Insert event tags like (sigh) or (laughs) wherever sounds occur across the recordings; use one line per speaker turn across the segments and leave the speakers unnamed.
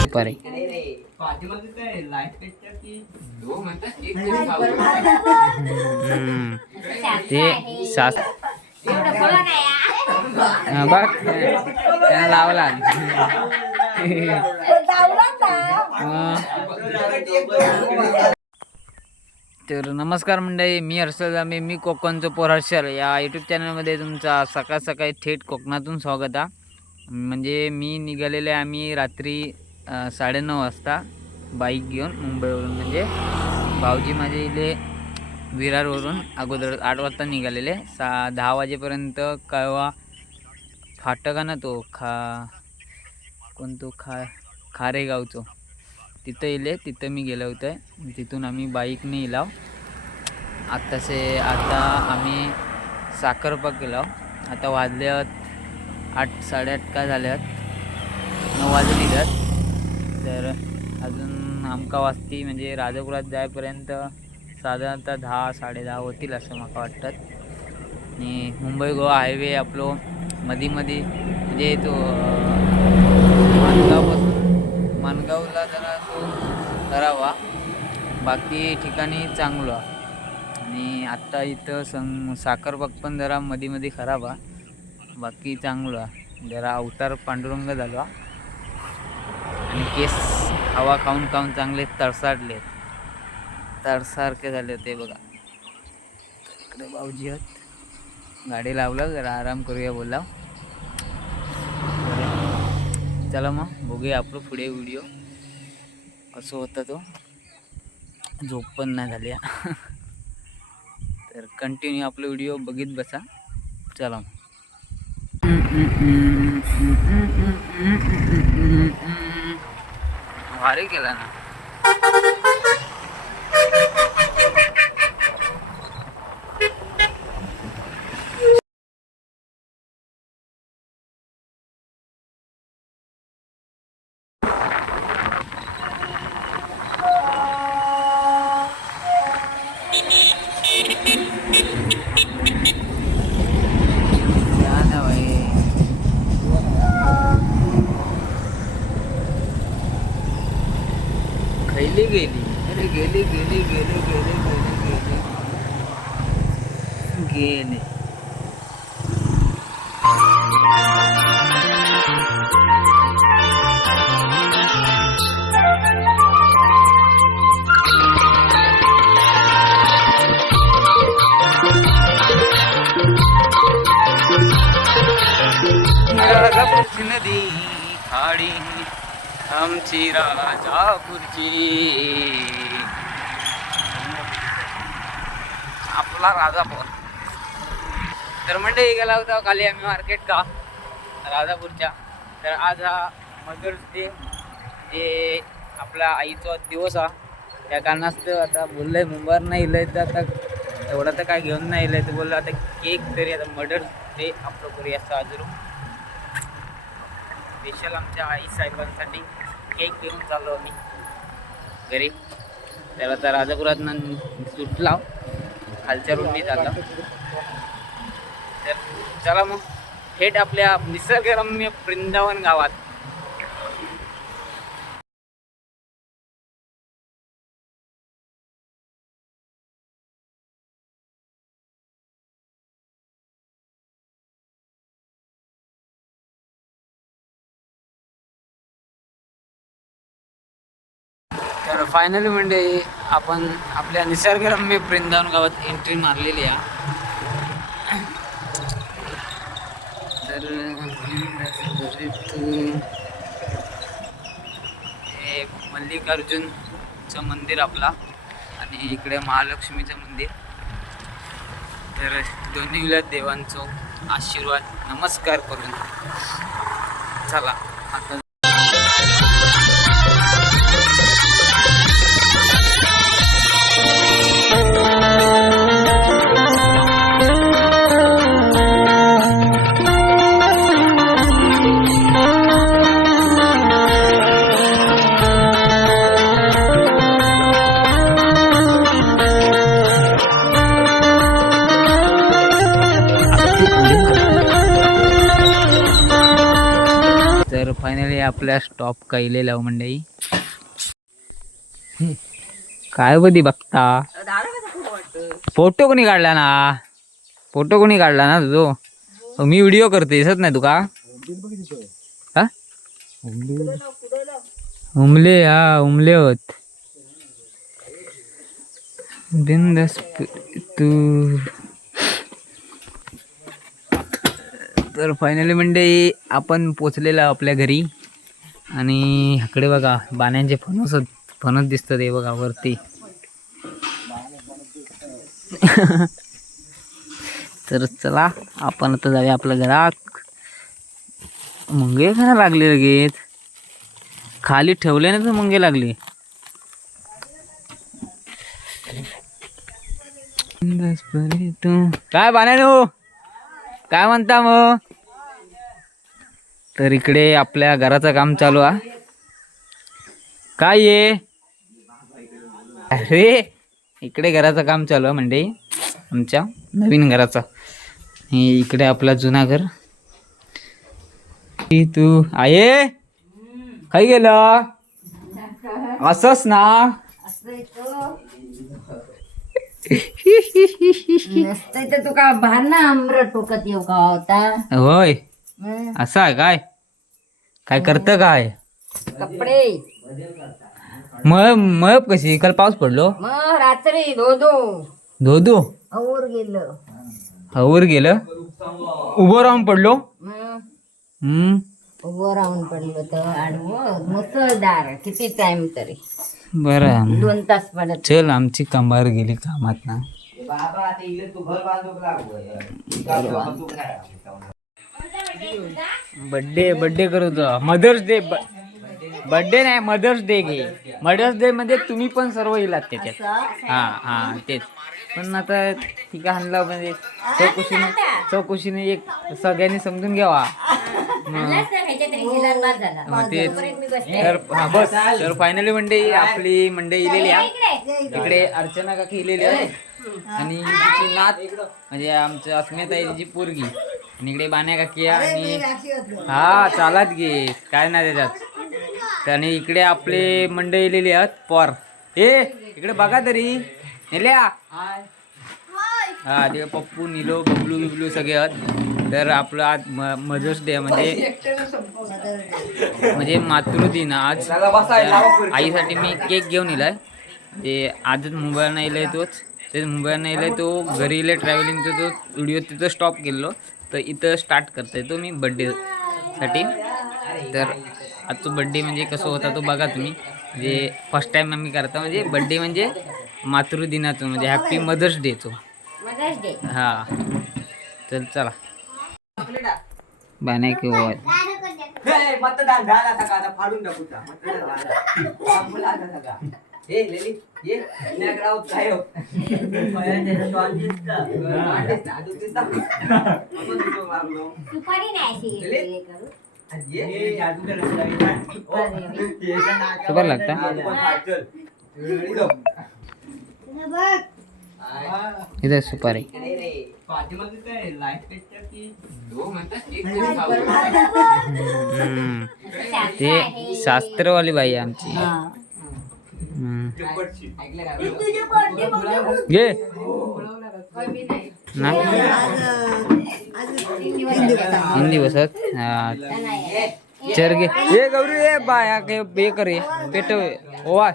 दुपारी हम्म. ते सास हा, बघ त्यानं लावला हा. तर नमस्कार मंडळी मी हर्षल जांबे मी कोकणचं पोर हर्षल. या यूट्यूब चॅनलमध्ये तुमचा सकाळ सकाळी थेट कोकणातून स्वागत आहे म्हणजे मी निघालेले आम्ही रात्री साडेनऊ वाजता बाईक घेऊन मुंबईवरून. म्हणजे भाऊजी माझे इले विरारवरून अगोदर आठ वाजता निघालेले. सा दहा वाजेपर्यंत कळवा फाटका ना तो खा कोणतो खा खारेगावचो तिथं इले तिथं मी गेलो होतो. तिथून आम्ही बाईकने इलाव. आत्ताचे आता आम्ही साखरपाक गेलो. आता वाजल्यात आठ साडेआठ झाले झाल्यात नऊ वाजून निघत तर अजून आमका वाजती म्हणजे राजापुरात जायपर्यंत साधारणतः दहा साडे दहा होतील असं मला वाटतात आणि मुंबई गोवा हायवे आपलो मधी मधी म्हणजे तो मानगावपासून. मानगावला माणगावला जरा तो करावा बाकी ठिकाणी चांगलं. आणि आत्ता इथं सं साखरबाग पण जरा मध्ये मध्ये खराब. आहे बाकी चांगलं. आहे जरा अवतार पांडुरंग झालो. आणि केस हवा खाऊन खाऊन चांगले तडसाडले तडसारखे झाले होते बघा. इकडे भाऊजी आहेत. गाडी लावलं जरा आराम करूया बोलाव. चला मग बघूया आपलं पुढे व्हिडिओ कसं होता तो. झोप पण नाही झाली. हा. तर कंटिन्यू आपलं व्हिडिओ बघित बसा. चला मग. भारी केला ना क्या ना भाई खैली गेली अरे गेली गेली गेली गेली गेली गेली गेले राजापूरची नदी खाडी आमची राजापूरची आपला राजापूर. तर मंडळी गेला होता खाली आम्ही मार्केट का? राजापूरच्या. तर आज हा मदर्स डे जे आपला आईचा दिवस हा त्या कारणास्तव आता बोललं आहे मुंबईवर नाही इलं तर आता एवढं तर काय घेऊन नाही इलं तर बोललं आता केक तरी आता मदर्स डे आपलं करूया साजरू स्पेशल आमच्या आई साहेबांसाठी केक घेऊन चाललो आम्ही. घरी. त्याला तर राजापुरात सुटला खालच्या रोडनी चालला तर चला मग. थेट आपल्या निसर्गरम्य वृंदावन गावात. तर फायनली म्हणजे आपण आपल्या निसर्गरम्य वृंदावन गावात एंट्री मारलेली आहे तर हे मल्लिकार्जुनचं मंदिर आपला आणि इकडे महालक्ष्मीचं मंदिर. तर दोन्ही देवांचं आशीर्वाद नमस्कार करून. चला आता फायनली आपल्या स्टॉप कैलेला हो मंडळी काय बधी बघता? फोटो कोणी काढला ना? फोटो कोणी काढला ना तुझो? मी व्हिडिओ करते दिसत नाही तुका? हा? उमले हा उमले होत. बिंदस तू तर फायनली म्हणजे आपण पोचलेलो आपल्या घरी. आणि इकडे बघा बाण्यांचे फणस फणस दिसतात हे बघा वरती. (laughs) तर चला आपण आता जाऊया आपल्या घरात. मुंगे खायला लागले लगेच. खाली ठेवले ना तर मुंगे लागले. काय बाण्या हो? काय म्हणता मग? तर इकडे आपल्या घराचं काम चालू आहे काय ये? अरे इकडे घराचं काम चालू आहे म्हणजे आमच्या नवीन घराचं. हे इकडे आपला जुना घर. तू आये? खाई गेलं असंच ना?
नसतंय तर तुका भाना आम्र टोकत येऊ का होता?
होय. असं आहे काय? काय करतं काय?
कपडे.
मळ मळप कशी? काल पाऊस पडलो.
मग रात्री धोधो.
धोधो?
और गेलं.
हवर गेलं. उभं राहून पडलो. हम्म.
उभं राहून पडलो तर आडवं मुसळधार. किती टाइम तरी.
बरं.
दोन तास पडत.
चल आमची कंबार गेली कामात ना. बड्डे बड्डे करू मदर्स डे बड्डे नाही मदर्स डे घे. मदर्स डे मध्ये तुम्ही पण सर्व येलात त्याच्यात. हा हा तेच. पण आता ठीक आहे आणला म्हणजे चौकशीने चौकशीने एक सगळ्यांनी समजून घ्यावा. तेच. तर हा बस. तर फायनली मंडई आपली मंडई इलेली आहे इकडे अर्चना काकी इलेली आहे. आणि तिची नात म्हणजे आमच्या अस्मिता तिची पोरगी. आणि इकडे बाण्या काकी आहे आणि हा चालात गे काय नाही त्याच्यात आणि इकडे आपले इलेली आहेत पॉर. ए इकडे बघा तरी. नेल्या? हा ते पप्पू निलो बबलू बिबलू सगळे आहेत. तर आपलं आज मदर्स डे म्हणजे म्हणजे मातृदिन आज. आईसाठी मी केक घेऊन इलाय. ते आजच मुंबईला नाही इलाय तोच. तेच मुंबईला नाही तो घरी इलाय ट्रॅव्हलिंगचा तो व्हिडिओ तिथं स्टॉप केलेलो. तर इथं स्टार्ट करता येतो मी बड्डेसाठी तर आजचा बड्डे म्हणजे कसं होता तो बघा तुम्ही. म्हणजे फर्स्ट टाईम आम्ही करता म्हणजे बड्डे म्हणजे मातृदिनाचं म्हणजे हॅपी मदर्स डेचं
मदर्स डे
हा. चल. चला बाने किंवा
मतदान झाला सगळा आता फाडून काय हो?
सुपारी नाही
सुपारी लागतं?
हा.
इथं सुपारी.
इकडे रे. पाठीमागे काय लाइट पेटत्या की?
हम्म. ते शास्त्रवाली बाई आहे आमची. घे. ना? तीन दिवसात हा. चर घे. ये गौरी ये बाया के बे करे पेट ओवा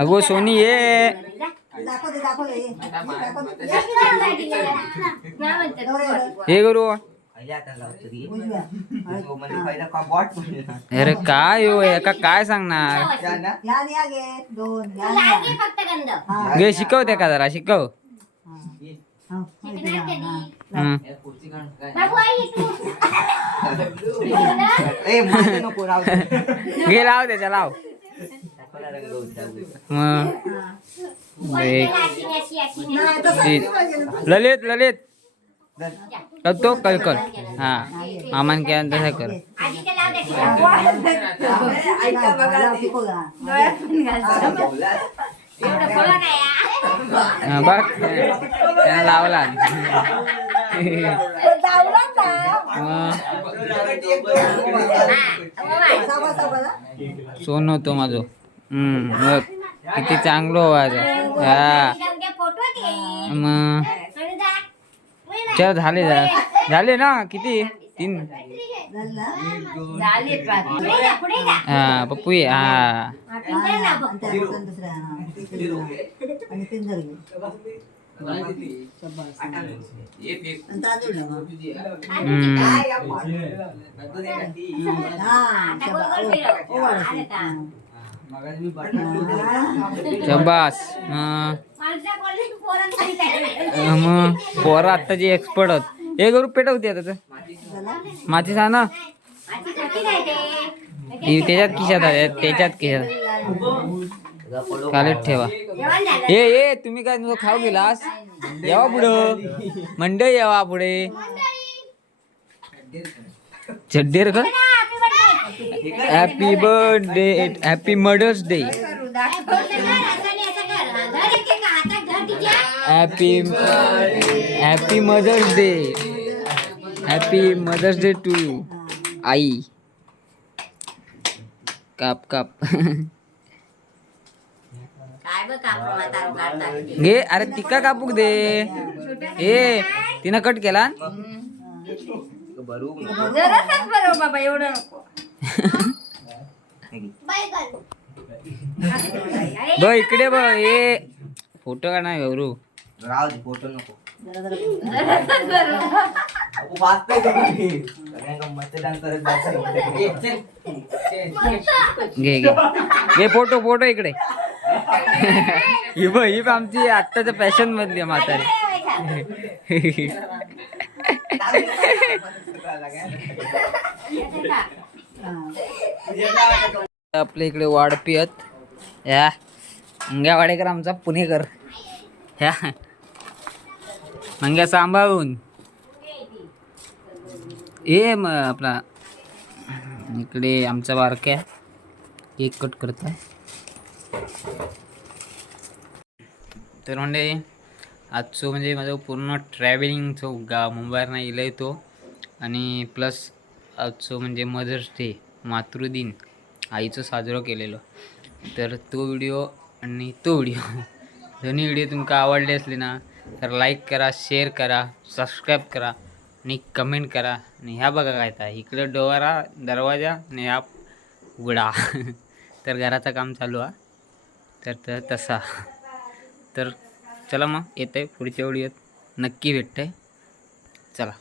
अगो सोनी ये. हे करू अरे काय हो एका काय सांगणार? घे शिकव त्या का जरा शिकव. घे लाव त्याच्या लाव. मग. ललित ललित. करतो कर कर. हा. मामान काय तसं कर.
बघा
हा, त्यानं लावला. सोन होतो माझं. हम्म बघ. किती चांगलं व्हायचं हा. मग. चल झाले झाले ना? किती? तीन. हा पप्पू ये. हा. हम्म. मग पोरं आत्ताची एक्सपर्ट होत हे करू पेटवते आता तर. माती सांग ना त्याच्यात खिशात आहे त्याच्यात खिशात. खालीच ठेवा. ए ए तुम्ही काय खाऊ गेलास? येवा पुढं. मंडई येवा पुढे. चड्डेर का? Happy birthday happy mother's day happy happy mother's day happy mother's day to you आई काप काप घे अरे तिका कापूक दे. ए तिनं कट केला
बरं बाबा एवढं नको.
ब इकडे बघ ए फोटो का नाही गौरू
राव दे फोटो नको.
घे घे. घे फोटो फोटो इकडे. ही बघ ही आमची आत्ताच्या फॅशन मधली आहे म्हातारी. आपल्या इकडे वाढ पियत. या. मंग्या वाडेकर आमचा पुणेकर. ह्या मंग्या सांभाळून. ये मग आपला. इकडे आमचा बारक्या केक कट करत आहे तर म्हणजे आजचो म्हणजे माझं पूर्ण ट्रॅव्हलिंगचो गाव मुंबईवर नाही इलय तो. आणि प्लस आजचो म्हणजे मदर्स डे मातृदिन आईचं साजरं केलेलं. तर तो व्हिडिओ आणि तो व्हिडिओ (laughs) दोन्ही व्हिडिओ तुमका आवडले असले ना तर लाईक करा शेअर करा सबस्क्राईब करा आणि कमेंट करा. आणि ह्या बघा काय तर इकडं डोरा दरवाजा आणि ह्या उघडा. (laughs) तर घराचं काम चालू आहे तर तर तसा. तर चला मग येतं आहे पुढच्या व्हिडिओत. नक्की भेटतं आहे चला.